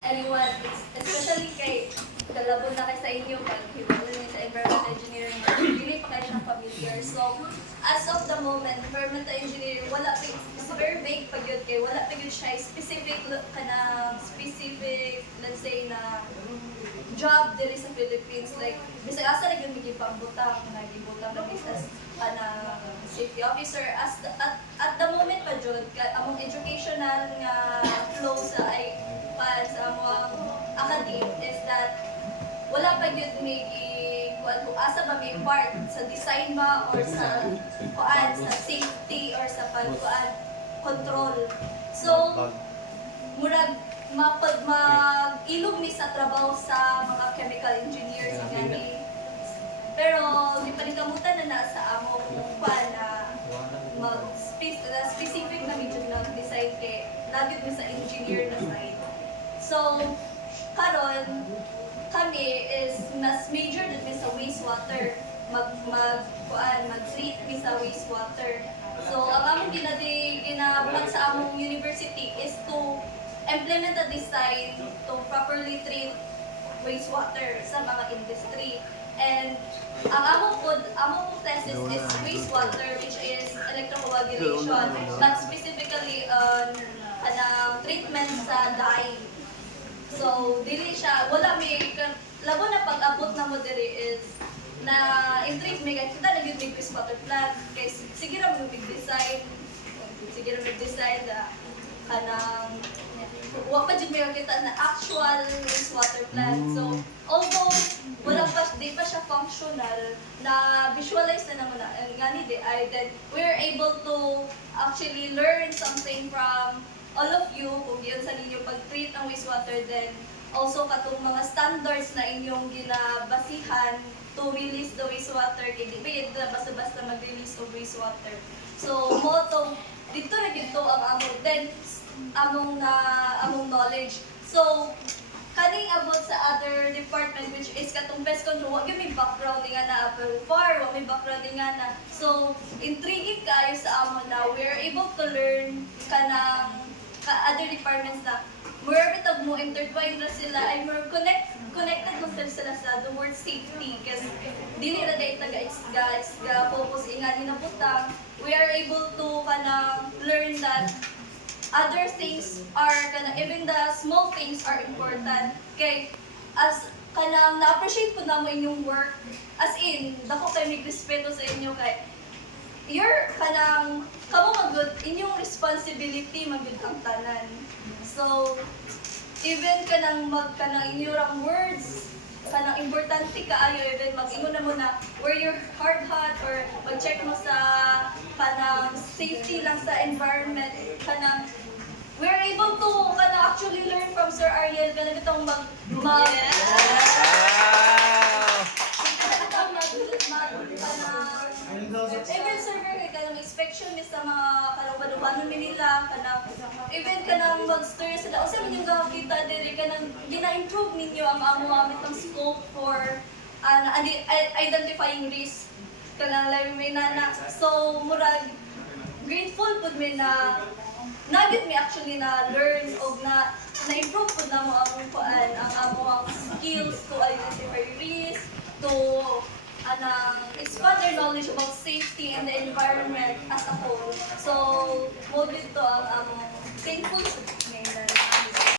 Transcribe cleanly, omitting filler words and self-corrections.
anyone, especially kay kalabon na kay sa inyo pag hiwalay sa environmental engineering, hindi pa kayo siyang familiar. So, as of the moment, environmental engineering, wala pa, it's very vague pag yun kay, wala pa yun siya specific, specific, let's say na job diri sa Philippines. Like, bisag asa na yung magipambutang, nagibutang na business na safety officer. At the moment pa dyan, among educational nga flow sa sa among academe is that wala pa yun may kung asa ba may part sa design ba or sa sa safety or sa control. So, murag mag-ilog mi sa trabaho sa mga chemical engineers gani. Pero di pa nikamutan na sa among na specific na medyo nag-design kay nagit mi sa engineer na side. So, karon kami is mas major din mi sa wastewater. Mag-treat mi sa wastewater. So, ang among ginabuhat sa among university is to implement a design to properly treat wastewater sa mga industry. And ang among thesis is wastewater, which is electrocoagulation, but specifically on treatment sa dye. So, dili siya, wala may, labo na pag-abot na mo diri is na in-treat may kita na yun may wastewater plant. Kaya sige na mag-design na kanang wa pa jud may kita na actual wastewater plant. So, although di pa siya functional, na visualize na naman na ngani di ay then we're able to actually learn something from all of you kung yun sa ninyo pag-treat ng wastewater, then also katong mga standards na inyong ginabasihan to release the wastewater, kaya di ba yun basta-basta mag-release of wastewater. So, dito na dito ang among knowledge. So, kaning abot sa other department which is katong pest control, wag may background nga na apple far, wag may background nga na. So, intriguing kayo sa amon na we're able to learn kanang other departments na more bitag mo intertwined na sila ay more connected mo sila sa the word safety kasi dili na dahil focus nga hinabutang. We are able to kanang learn that other things are even the small things are important. Kay as kanang na-appreciate ko na mo inyong work, as in dako kay may respeto sa inyo kay you're kanang kamo magud inyong responsibility magud ang tanan. So even kanang inyong words kanang importante kaayo, even mag-ingon na mo na where your hard hat or mag-check mo sa kanang safety lang sa environment, kanang we're able to actually learn from Sir Ariel kanang itong even server kanang inspection ni sa mga kalubano nila kanang even kanang mag-stir sila usa man yung gakita diri kanang gina-improve ninyo ang among scope for identifying risk kanang labi may nana. So murag grateful pud mi na nagit mi actually na learn og na-improve pud na mo ang among skills to identify risk, to expand their knowledge about safety and the environment as a whole. So, mo dito ang among thankful